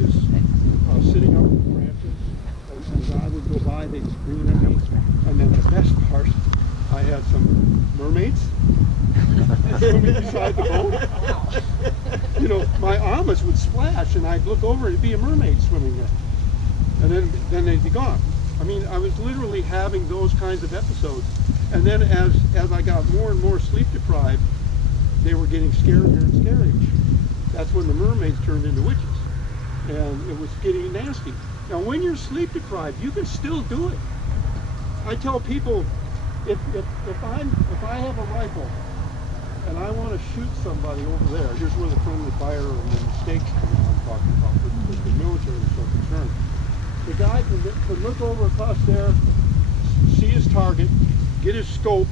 bushes sitting up in the branches, and I would go by, they'd scream at me. And then the best part, I had some mermaids swimming beside the boat. You know, my arms would splash, and I'd look over, and it'd be a mermaid swimming there. And then they'd be gone. I mean, I was literally having those kinds of episodes. And then as I got more and more sleep deprived, they were getting scarier and scarier. That's when the mermaids turned into witches. And it was getting nasty. Now, when you're sleep deprived, you can still do it. I tell people, if I have a rifle and I want to shoot somebody over there, here's where the friendly fire and the mistakes come in, I'm talking about, with the military is so concerned. The guy can look over across there, see his target, get his scope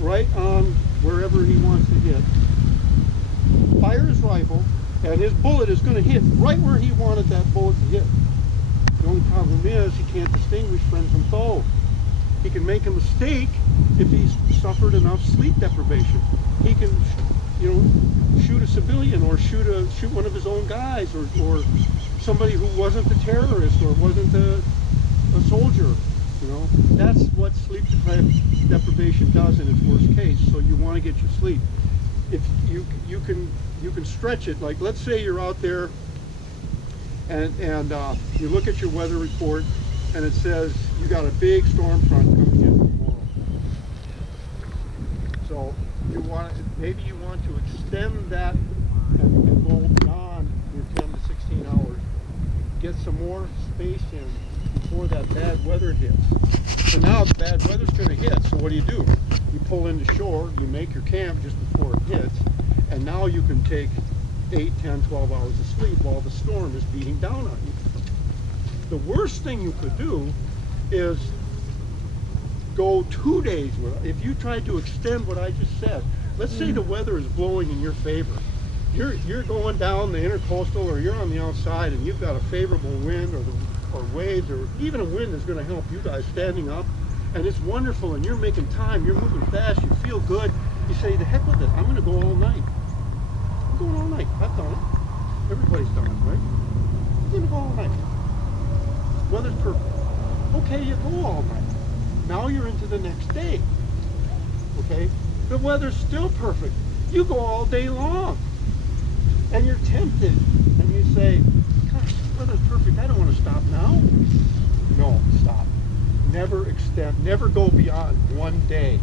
right on wherever he wants to hit, fire his rifle, and his bullet is going to hit right where he wanted that bullet to hit. The only problem is he can't distinguish friend from foe. He can make a mistake if he's suffered enough sleep deprivation. He can, you know, shoot a civilian or shoot one of his own guys, or somebody who wasn't a terrorist or wasn't a soldier. You know, that's what sleep deprivation does in its worst case. So you want to get your sleep. If you can stretch it. Like, let's say you're out there and you look at your weather report and it says you got a big storm front coming in tomorrow. So maybe you want to extend that and go beyond your 10 to 16 hours. Get some more space in before that bad weather hits. So now the bad weather's going to hit, so what do? You pull into shore, you make your camp just before it hits, and now you can take 8, 10, 12 hours of sleep while the storm is beating down on you. The worst thing you could do is go 2 days without. If you tried to extend what I just said, let's say the weather is blowing in your favor. You're going down the intercoastal, or you're on the outside and you've got a favorable wind or waves, or even a wind is going to help you guys standing up, and it's wonderful, and you're making time, you're moving fast, you feel good. You say, the heck with it, I'm going to go all night. I'm going all night. I've done it. Everybody's done it, right? I'm going to go all night. Weather's perfect. Okay, you go all night. Now you're into the next day. Okay? The weather's still perfect. You go all day long. And you're tempted. And you say, gosh, the weather's perfect. I don't want to stop now. No, stop. Never extend. Never go beyond 1 day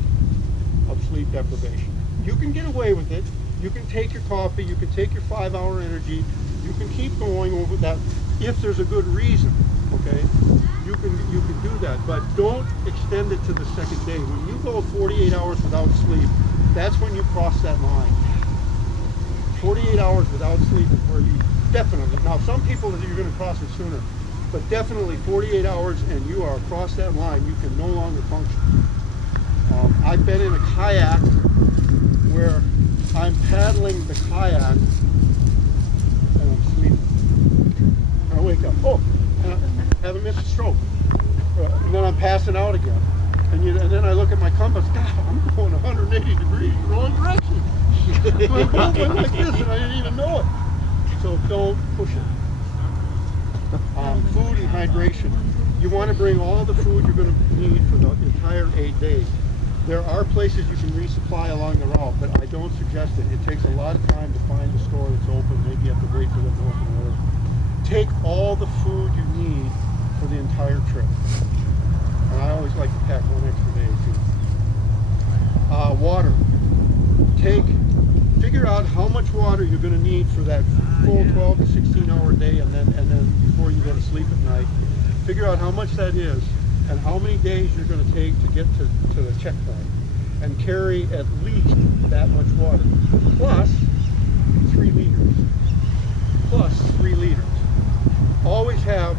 of sleep deprivation. You can get away with it. You can take your coffee. You can take your 5-hour energy. You can keep going over that if there's a good reason. Okay, you can do that, but don't extend it to the second day. When you go 48 hours without sleep, that's when you cross that line. 48 hours without sleep is where you definitely, now some people you're going to cross it sooner, but definitely 48 hours and you are across that line, you can no longer function. I've been in a kayak where I'm paddling the kayak and I'm sleeping. I wake up, haven't missed a stroke. And then I'm passing out again. And then I look at my compass, God, I'm going 180 degrees the wrong direction. I'm going like this and I didn't even know it. So don't push it. Food and hydration. You want to bring all the food you're going to need for the entire 8 days. There are places you can resupply along the route, but I don't suggest it. It takes a lot of time to find a store that's open. Maybe you have to wait for them to open. Take all the food you need for the entire trip. And I always like to pack 1 extra day too. Water. Figure out how much water you're going to need for that full 12 to 16 hour day, and then before you go to sleep at night. Figure out how much that is and how many days you're going to take to get to the checkpoint, and carry at least that much water, plus 3 liters. Plus 3 liters. Always have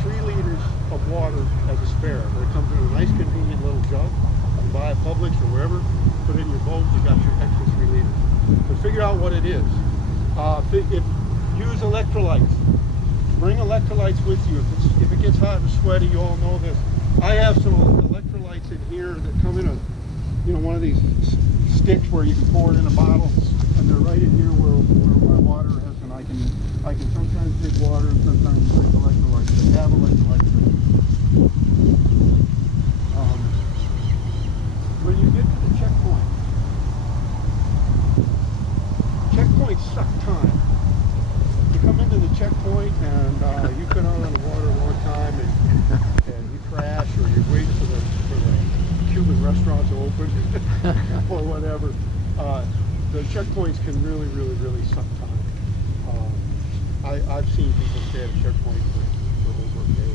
3 liters of water as a spare. It comes in a nice convenient little jug. You buy at Publix or wherever, put it in your boat, you got your extra 3 liters. So figure out what it is. Use electrolytes. Bring electrolytes with you. If it gets hot and sweaty, you all know this. I have some electrolytes in here that come in one of these sticks where you can pour it in a bottle, and they're right in here where my water is, and I can I can sometimes drink water and sometimes drink electrolytes. They have electrolytes. When you get to the checkpoints suck time. You come into the checkpoint and you've been out on the water a long time and you crash, or you're waiting for the Cuban restaurant to open or whatever. The checkpoints can really suck time. I've seen people stay at a checkpoint for over a day.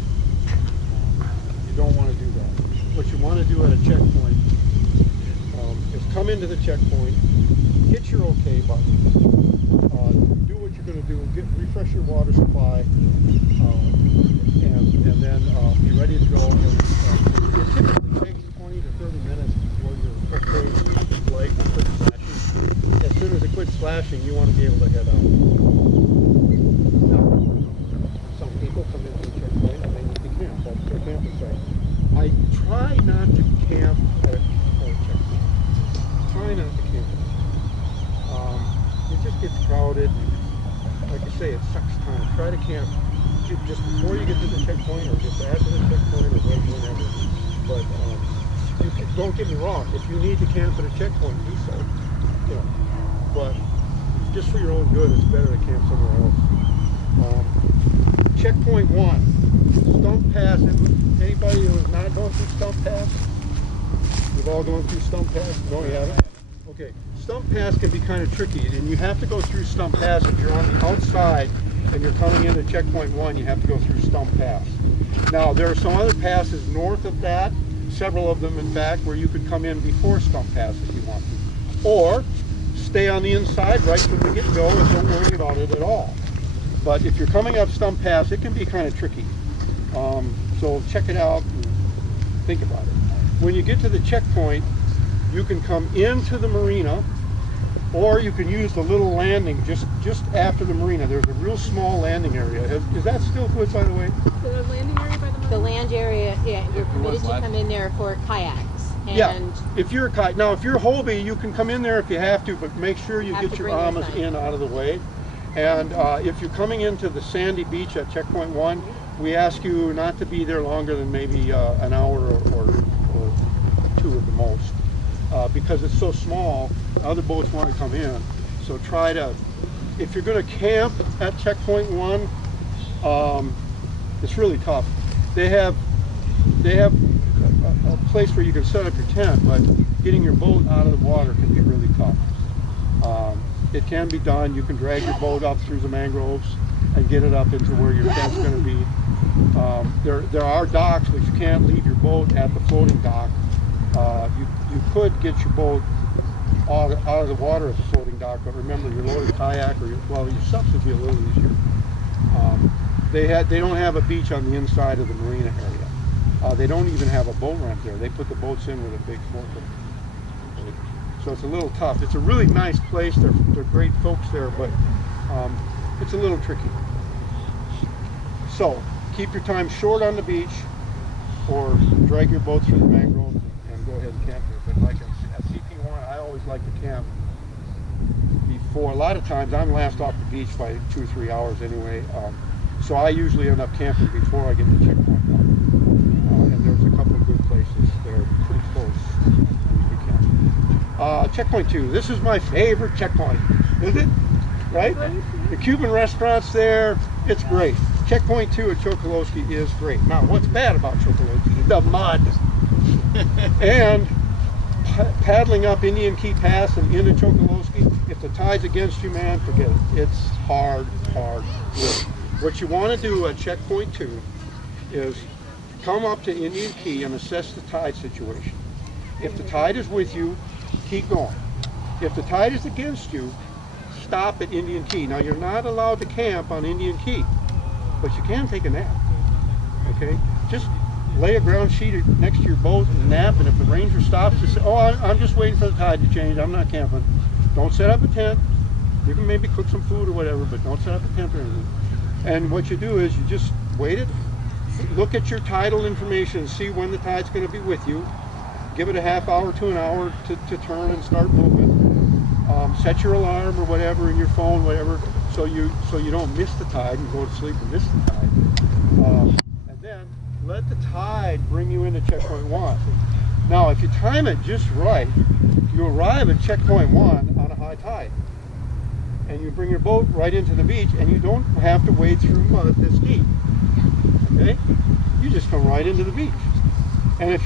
You don't want to do that. What you want to do at a checkpoint is come into the checkpoint, hit your OK button, do what you're going to do, refresh your water supply, and then be ready to go. And, it typically takes 20 to 30 minutes before your OK light quits flashing. As soon as it quits flashing, you want to be able to head out. Now, some people come into the checkpoint and they need to camp. That's their camping site. I try not to camp at a checkpoint. Try not to camp. It just gets crowded. Like I say, it sucks time. Try to camp just before you get to the checkpoint, or just after the checkpoint, or whenever. But don't get me wrong. If you need to camp at a checkpoint, do so. You know, but just for your own good, it's better to camp somewhere else. Checkpoint 1, Stump Pass. Anybody who has not gone through Stump Pass? We've all gone through Stump Pass? No, you haven't? Okay. Stump Pass can be kind of tricky, and you have to go through Stump Pass. If you're on the outside and you're coming into Checkpoint 1, you have to go through Stump Pass. Now, there are some other passes north of that, several of them in fact, where you could come in before Stump Pass if you want to. Or stay on the inside right from the get-go and don't worry about it at all. But if you're coming up Stump Pass, it can be kind of tricky. So check it out and think about it. When you get to the checkpoint, you can come into the marina, or you can use the little landing just after the marina. There's a real small landing area. Is that still good, by the way? The landing area by the marina? The land area, yeah, you're permitted to come in there for kayaks. And yeah, if you're a kayak. Now, if you're Hobie, you can come in there if you have to, but make sure you get your arms in out of the way. And if you're coming into the sandy beach at Checkpoint 1, we ask you not to be there longer than maybe an hour or two at the most. Because it's so small, other boats want to come in. So try to, if you're going to camp at Checkpoint 1, it's really tough. They have a place where you can set up your tent, but getting your boat out of the water can be really tough. It can be done. You can drag your boat up through the mangroves and get it up into where your tent's going to be. There are docks, but you can't leave your boat at the floating dock. You could get your boat out of the water at the floating dock, but remember, your loaded kayak or your SUPs would be a little easier. They don't have a beach on the inside of the marina area. They don't even have a boat ramp there. They put the boats in with a big forklift. So it's a little tough. It's a really nice place. They're great folks there, but it's a little tricky. So keep your time short on the beach, or drag your boat through the mangroves and go ahead and camp there. But like at CP1, I always like to camp before. A lot of times I'm last off the beach by 2 or 3 hours anyway. So I usually end up camping before I get to Checkpoint 1. And there's a couple of good places that are pretty close. Checkpoint 2. This is my favorite checkpoint. Is it? Right? The Cuban restaurants there, it's great. Checkpoint 2 at Chokoloskee is great. Now, what's bad about Chokoloskee? The mud. And paddling up Indian Key Pass and into Chokoloskee, if the tide's against you, man, forget it. It's hard work. What you want to do at Checkpoint 2 is come up to Indian Key and assess the tide situation. If the tide is with you, keep going. If the tide is against you, stop at Indian Key. Now, you're not allowed to camp on Indian Key, but you can take a nap. Okay? Just lay a ground sheet next to your boat and nap, and if the ranger stops, just say, oh, I'm just waiting for the tide to change. I'm not camping. Don't set up a tent. You can maybe cook some food or whatever, but don't set up a tent or anything. And what you do is you just wait it, look at your tidal information and see when the tide's going to be with you. Give it a half hour to an hour to turn and start moving. Set your alarm or whatever in your phone, whatever, so you don't miss the tide and go to sleep and miss the tide. And then let the tide bring you into checkpoint 1. Now, if you time it just right, you arrive at checkpoint 1 on a high tide. And you bring your boat right into the beach, and you don't have to wade through mud this deep. Okay? You just come right into the beach. And if you're